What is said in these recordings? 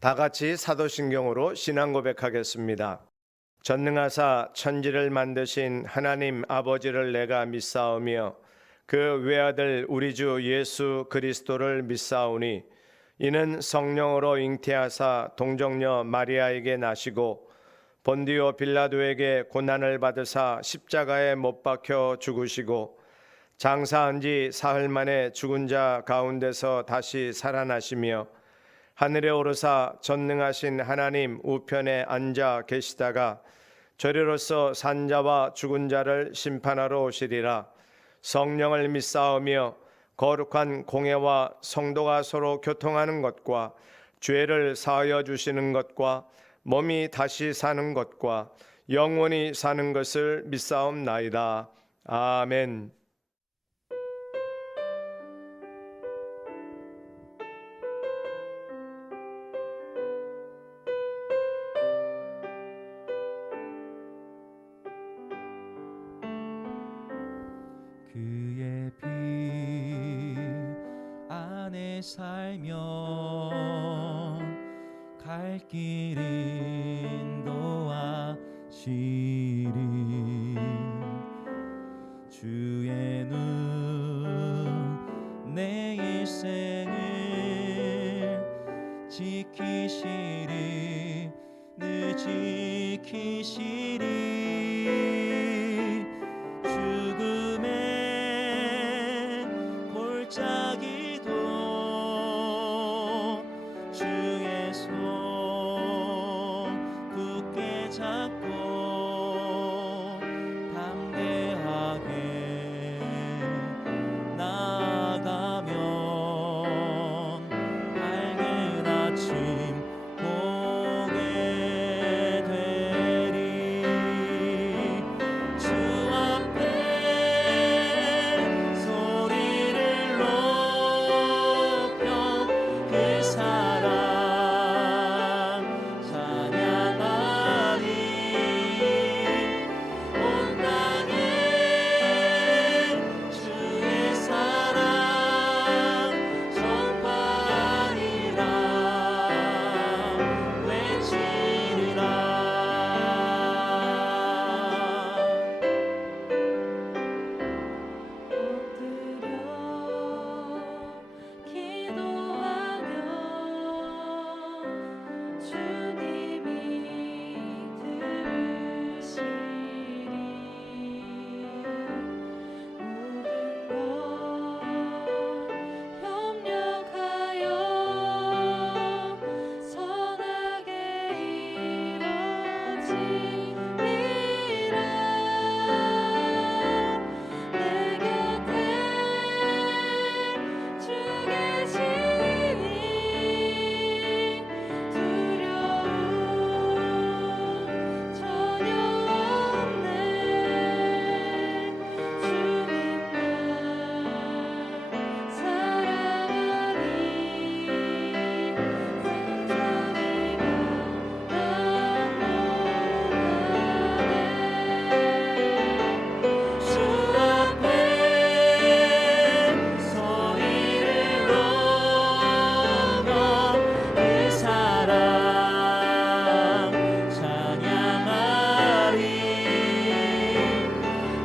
다 같이 사도신경으로 신앙 고백하겠습니다. 전능하사 천지를 만드신 하나님 아버지를 내가 믿사오며 그 외아들 우리 주 예수 그리스도를 믿사오니 이는 성령으로 잉태하사 동정녀 마리아에게 나시고 본디오 빌라도에게 고난을 받으사 십자가에 못 박혀 죽으시고 장사한 지 사흘 만에 죽은 자 가운데서 다시 살아나시며 하늘에 오르사 전능하신 하나님 우편에 앉아 계시다가 저리로서 산자와 죽은 자를 심판하러 오시리라. 성령을 믿사오며 거룩한 공회와 성도가 서로 교통하는 것과 죄를 사하여 주시는 것과 몸이 다시 사는 것과 영원히 사는 것을 믿사옵나이다. 아멘. 그의 피 안에 살면 갈 길 인도하시리. 주의 눈 내 일생을 지키시리. 늘 지키시리. 골짜기도 주의 손 굳게 잡고 담대하게 나아가면 밝은 아침 보게 되리. 주 앞에 소리를 높여 그 사랑 찬양하리. 온 땅에 주의 사랑 전파하리라. 외치리라. 엎드려 기도하며 주님이 들으시리. 모든 것 협력하여 선하게 이루어지리라. 내 곁에 주 계시니 두려움 전혀 없네. 주님만 사랑하니 산자리가 주 앞에 소리를 높여 그 사랑 찬양하리.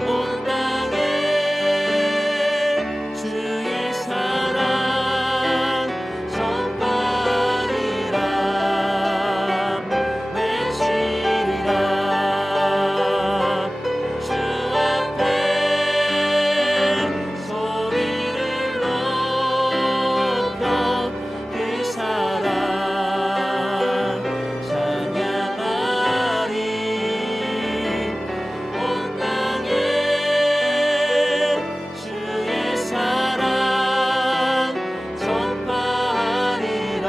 온 땅에 주의 사랑 전파하리라. 외치리라. 주 앞에 소리를 높여 그 사랑 찬양하리. 온 땅에 주의 사랑 전파하리라.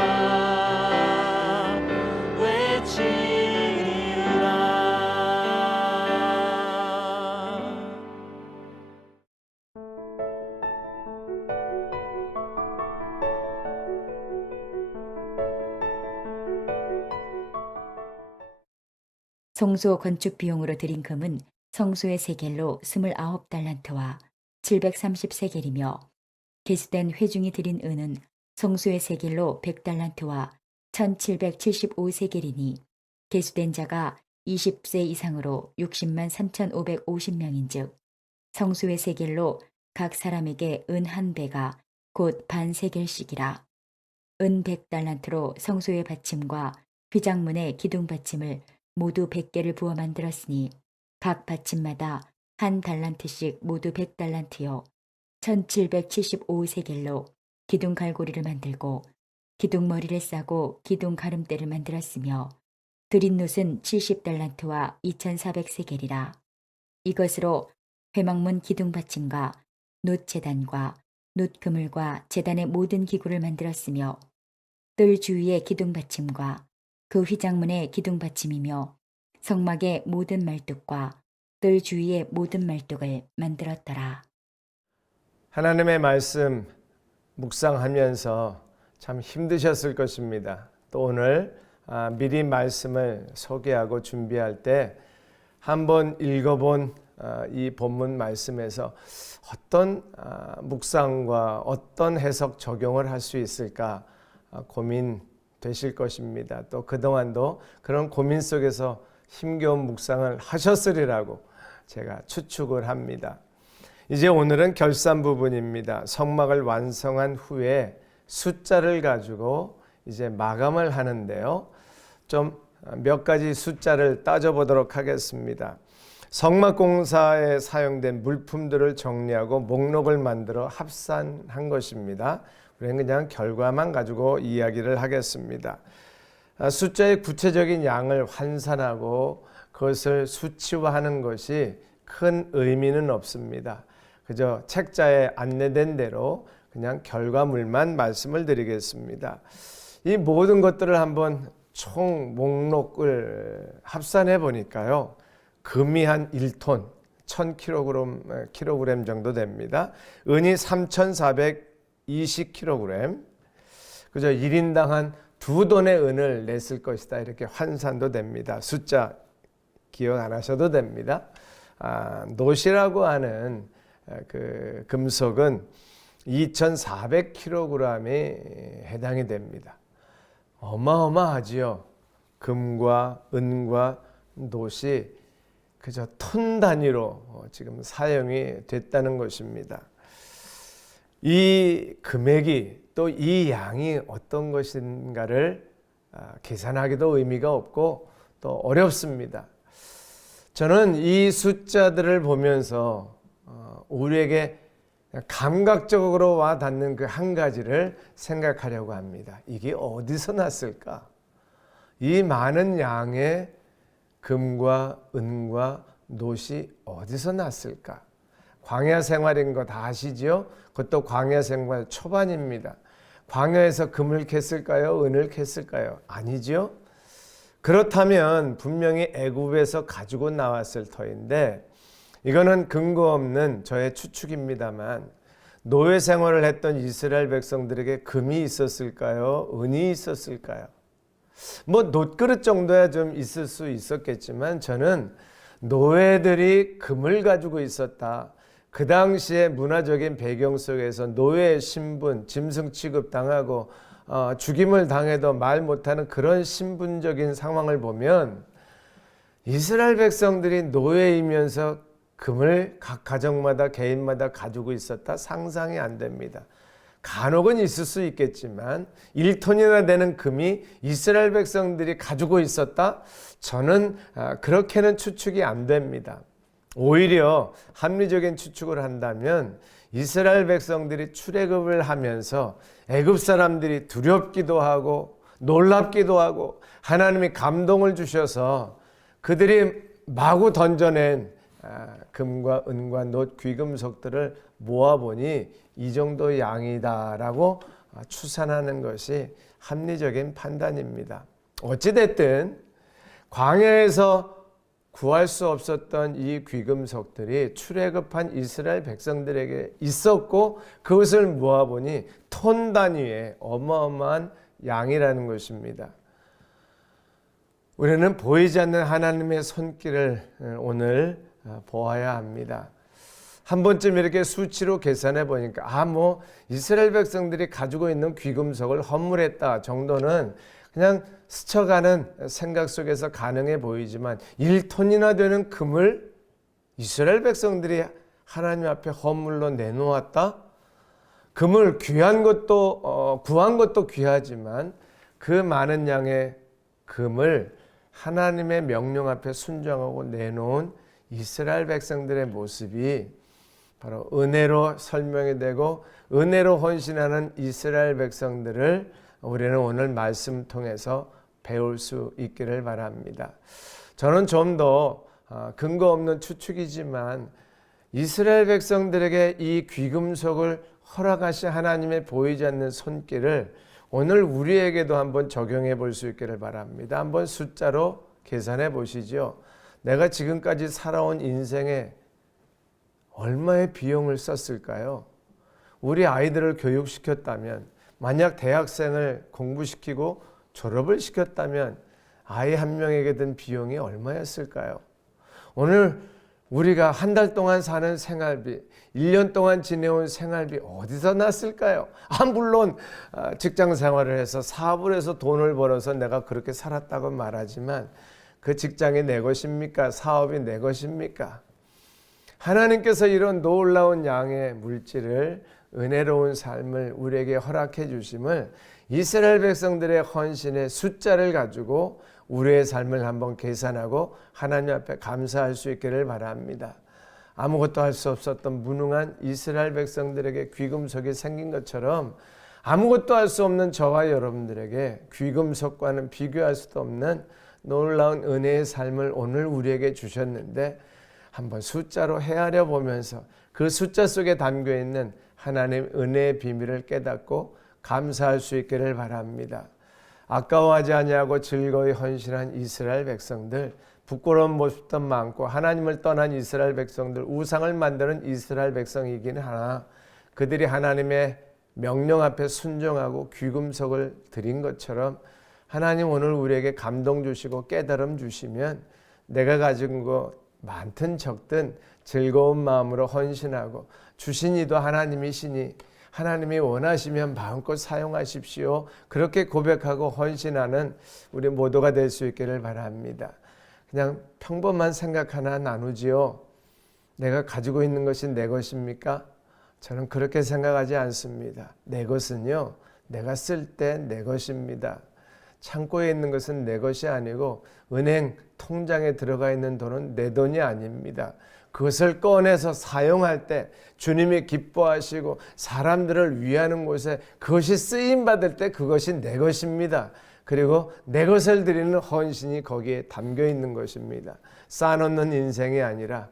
외치리라. 성소 건축 비용으로 들인 금은 성소의 세겔로 29달란트와 730세겔이며 계수된 회중이 들인 은은 성소의 세겔로 100달란트와 1775세겔이니 계수된 자가 20세 이상으로 60만 3,550명인즉 성소의 세겔로 각 사람에게 은 한 배가 곧 반 세겔씩이라. 은 100달란트로 성소의 받침과 휘장문의 기둥 받침을 모두 100개를 부어 만들었으니 각 받침마다 한 달란트씩 모두 100달란트요. 1775세겔로 기둥 갈고리를 만들고 기둥 머리를 싸고 기둥 가름대를 만들었으며 드린 놋은 70달란트와 2400세겔이라. 이것으로 회막문 기둥 받침과 놋 제단과 놋 그물과 제단의 모든 기구를 만들었으며 뜰 주위의 기둥 받침과 그 휘장문의 기둥 받침이며 성막의 모든 말뚝과 뜰 주위의 모든 말뚝을 만들었더라. 하나님의 말씀 묵상하면서 참 힘드셨을 것입니다. 또 오늘 미리 말씀을 소개하고 준비할 때 한번 읽어본 이 본문 말씀에서 어떤 묵상과 어떤 해석 적용을 할 수 있을까 고민되실 것입니다. 또 그동안도 그런 고민 속에서 힘겨운 묵상을 하셨으리라고 제가 추측을 합니다. 이제 오늘은 결산 부분입니다. 성막을 완성한 후에 숫자를 가지고 이제 마감을 하는데요. 좀 몇 가지 숫자를 따져보도록 하겠습니다. 성막 공사에 사용된 물품들을 정리하고 목록을 만들어 합산한 것입니다. 우리는 그냥 결과만 가지고 이야기를 하겠습니다. 숫자의 구체적인 양을 환산하고 그것을 수치화하는 것이 큰 의미는 없습니다. 그저 책자에 안내된 대로 그냥 결과물만 말씀을 드리겠습니다. 이 모든 것들을 한번 총 목록을 합산해 보니까요. 금이 한 1톤, 1000kg 정도 됩니다. 은이 3420kg, 그저 1인당 한 2돈의 은을 냈을 것이다. 이렇게 환산도 됩니다. 숫자 기억 안 하셔도 됩니다. 놋이라고 하는 그 금속은 2400kg에 해당이 됩니다. 어마어마하지요. 금과 은과 놋이 그저 톤 단위로 지금 사용이 됐다는 것입니다. 이 금액이 또 이 양이 어떤 것인가를 계산하기도 의미가 없고 또 어렵습니다. 저는 이 숫자들을 보면서 우리에게 감각적으로 와 닿는 그 한 가지를 생각하려고 합니다. 이게 어디서 났을까? 이 많은 양의 금과 은과 놋이 어디서 났을까? 광야 생활인 거 다 아시죠? 그것도 광야 생활 초반입니다. 광야에서 금을 캤을까요? 은을 캤을까요? 아니죠. 그렇다면 분명히 애굽에서 가지고 나왔을 터인데 이거는 근거 없는 저의 추측입니다만 노예 생활을 했던 이스라엘 백성들에게 금이 있었을까요? 은이 있었을까요? 뭐 놋그릇 정도야 좀 있을 수 있었겠지만 저는 노예들이 금을 가지고 있었다. 그 당시의 문화적인 배경 속에서 노예의 신분, 짐승 취급 당하고 죽임을 당해도 말 못하는 그런 신분적인 상황을 보면 이스라엘 백성들이 노예이면서 금을 각 가정마다 개인마다 가지고 있었다 상상이 안 됩니다. 간혹은 있을 수 있겠지만 1톤이나 되는 금이 이스라엘 백성들이 가지고 있었다? 저는 그렇게는 추측이 안 됩니다. 오히려 합리적인 추측을 한다면 이스라엘 백성들이 출애굽을 하면서 애굽 사람들이 두렵기도 하고 놀랍기도 하고 하나님이 감동을 주셔서 그들이 마구 던져낸 금과 은과 놋 귀금속들을 모아보니 이 정도 양이다라고 추산하는 것이 합리적인 판단입니다. 어찌됐든 광야에서 구할 수 없었던 이 귀금속들이 출애굽한 이스라엘 백성들에게 있었고 그것을 모아보니 톤 단위의 어마어마한 양이라는 것입니다. 우리는 보이지 않는 하나님의 손길을 오늘 보아야 합니다. 한 번쯤 이렇게 수치로 계산해 보니까 이스라엘 백성들이 가지고 있는 귀금속을 헌물했다 정도는 그냥 스쳐가는 생각 속에서 가능해 보이지만 1톤이나 되는 금을 이스라엘 백성들이 하나님 앞에 헌물로 내놓았다. 금을 귀한 것도 구한 것도 귀하지만 그 많은 양의 금을 하나님의 명령 앞에 순종하고 내놓은 이스라엘 백성들의 모습이 바로 은혜로 설명이 되고 은혜로 헌신하는 이스라엘 백성들을 우리는 오늘 말씀 통해서 배울 수 있기를 바랍니다. 저는 좀 더 근거 없는 추측이지만 이스라엘 백성들에게 이 귀금속을 허락하신 하나님의 보이지 않는 손길을 오늘 우리에게도 한번 적용해 볼 수 있기를 바랍니다. 한번 숫자로 계산해 보시죠. 내가 지금까지 살아온 인생에 얼마의 비용을 썼을까요? 우리 아이들을 교육시켰다면, 만약 대학생을 공부시키고 졸업을 시켰다면 아이 한 명에게 든 비용이 얼마였을까요? 오늘 우리가 한 달 동안 사는 생활비, 1년 동안 지내온 생활비 어디서 났을까요? 물론 직장 생활을 해서 사업을 해서 돈을 벌어서 내가 그렇게 살았다고 말하지만 그 직장이 내 것입니까? 사업이 내 것입니까? 하나님께서 이런 놀라운 양의 물질을, 은혜로운 삶을 우리에게 허락해 주심을 이스라엘 백성들의 헌신의 숫자를 가지고 우리의 삶을 한번 계산하고 하나님 앞에 감사할 수 있기를 바랍니다. 아무것도 할 수 없었던 무능한 이스라엘 백성들에게 귀금속이 생긴 것처럼 아무것도 할 수 없는 저와 여러분들에게 귀금속과는 비교할 수도 없는 놀라운 은혜의 삶을 오늘 우리에게 주셨는데 한번 숫자로 헤아려 보면서 그 숫자 속에 담겨 있는 하나님 은혜의 비밀을 깨닫고 감사할 수 있기를 바랍니다. 아까워하지 아니하고 즐거이 헌신한 이스라엘 백성들, 부끄러운 모습도 많고 하나님을 떠난 이스라엘 백성들, 우상을 만드는 이스라엘 백성이긴 하나 그들이 하나님의 명령 앞에 순종하고 귀금속을 드린 것처럼 하나님 오늘 우리에게 감동 주시고 깨달음 주시면 내가 가진 거 많든 적든 즐거운 마음으로 헌신하고 주신 이도 하나님이시니 하나님이 원하시면 마음껏 사용하십시오. 그렇게 고백하고 헌신하는 우리 모두가 될 수 있기를 바랍니다. 그냥 평범한 생각 하나 나누지요. 내가 가지고 있는 것이 내 것입니까? 저는 그렇게 생각하지 않습니다. 내 것은요, 내가 쓸 때 내 것입니다. 창고에 있는 것은 내 것이 아니고 은행 통장에 들어가 있는 돈은 내 돈이 아닙니다. 그것을 꺼내서 사용할 때 주님이 기뻐하시고 사람들을 위하는 곳에 그것이 쓰임받을 때 그것이 내 것입니다. 그리고 내 것을 드리는 헌신이 거기에 담겨 있는 것입니다. 쌓아놓는 인생이 아니라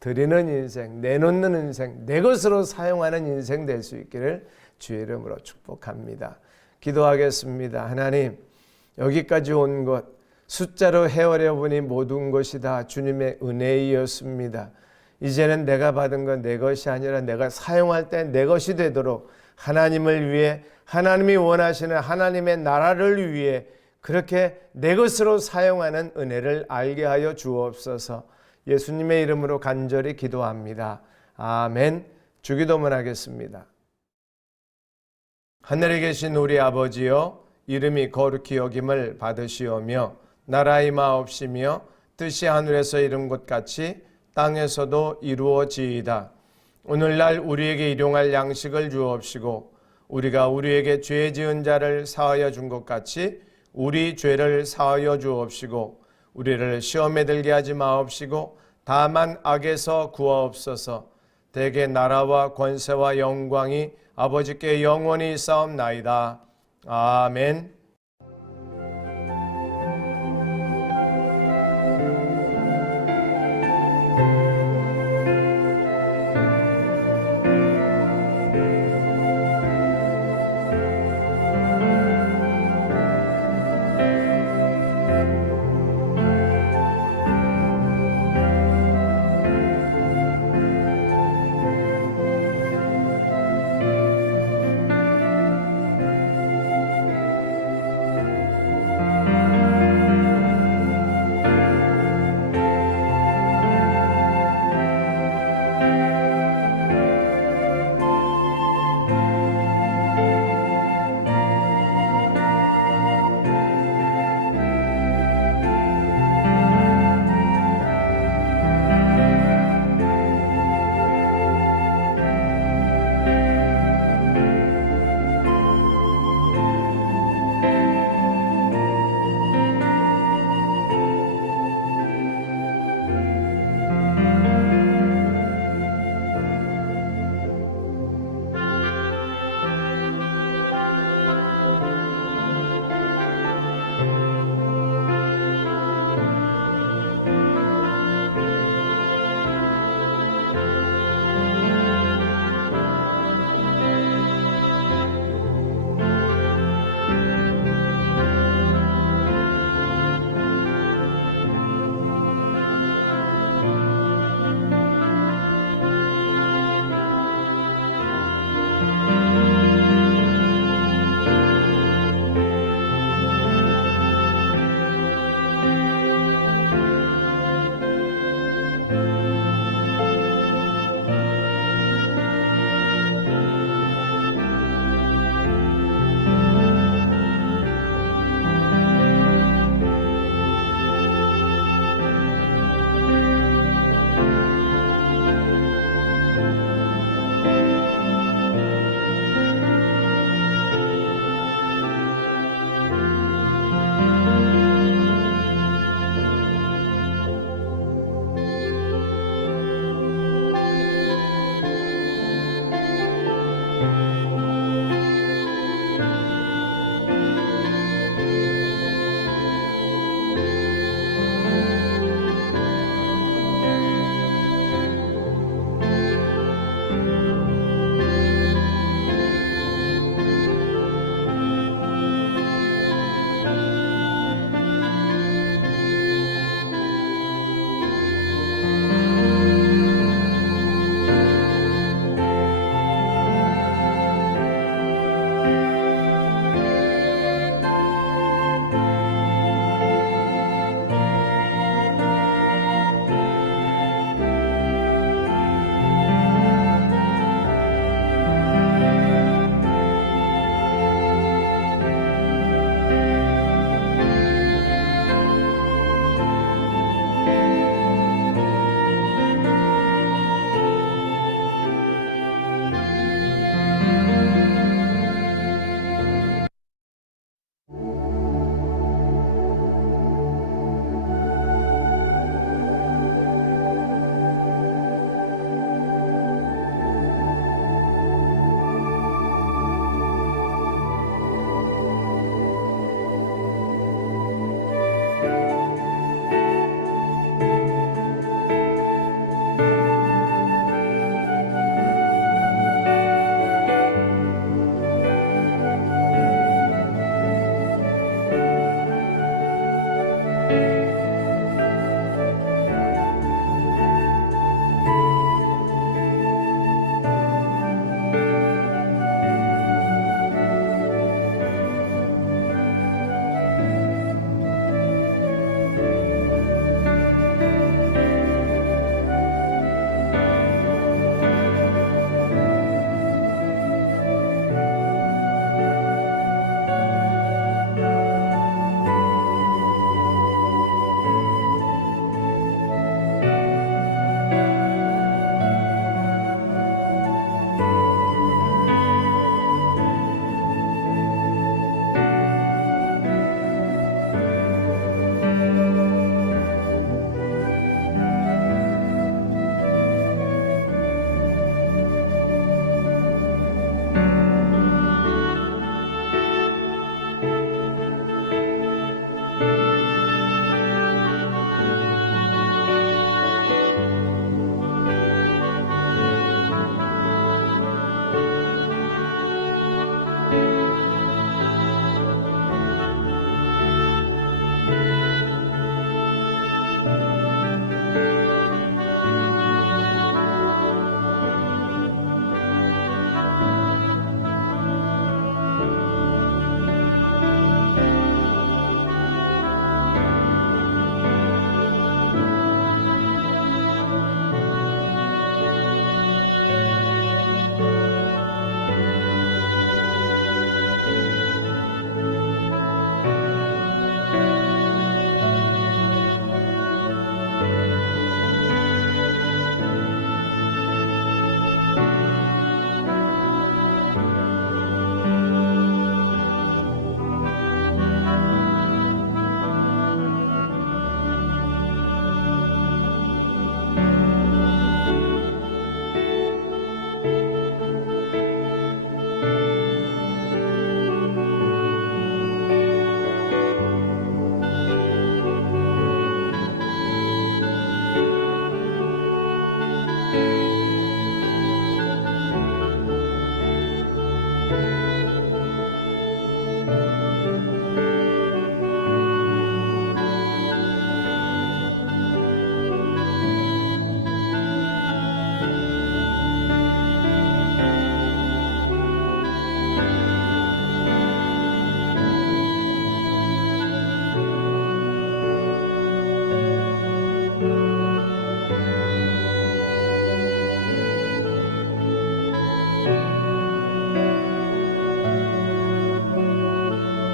드리는 인생, 내놓는 인생, 내 것으로 사용하는 인생 될 수 있기를 주의 이름으로 축복합니다. 기도하겠습니다. 하나님, 여기까지 온 것 숫자로 헤아려 보니 모든 것이 다 주님의 은혜이었습니다. 이제는 내가 받은 건 내 것이 아니라 내가 사용할 때 내 것이 되도록 하나님을 위해, 하나님이 원하시는 하나님의 나라를 위해 그렇게 내 것으로 사용하는 은혜를 알게 하여 주옵소서. 예수님의 이름으로 간절히 기도합니다. 아멘. 주기도문 하겠습니다. 하늘에 계신 우리 아버지여, 이름이 거룩히 여김을 받으시오며 나라의 임하옵시며 뜻이 하늘에서 이룬 것 같이 땅에서도 이루어지이다. 오늘날 우리에게 일용할 양식을 주옵시고 우리가 우리에게 죄 지은 자를 사하여 준 것 같이 우리 죄를 사하여 주옵시고 우리를 시험에 들게 하지 마옵시고 다만 악에서 구하옵소서. 대개 나라와 권세와 영광이 아버지께 영원히 있사옵나이다. 아멘.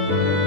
아멘.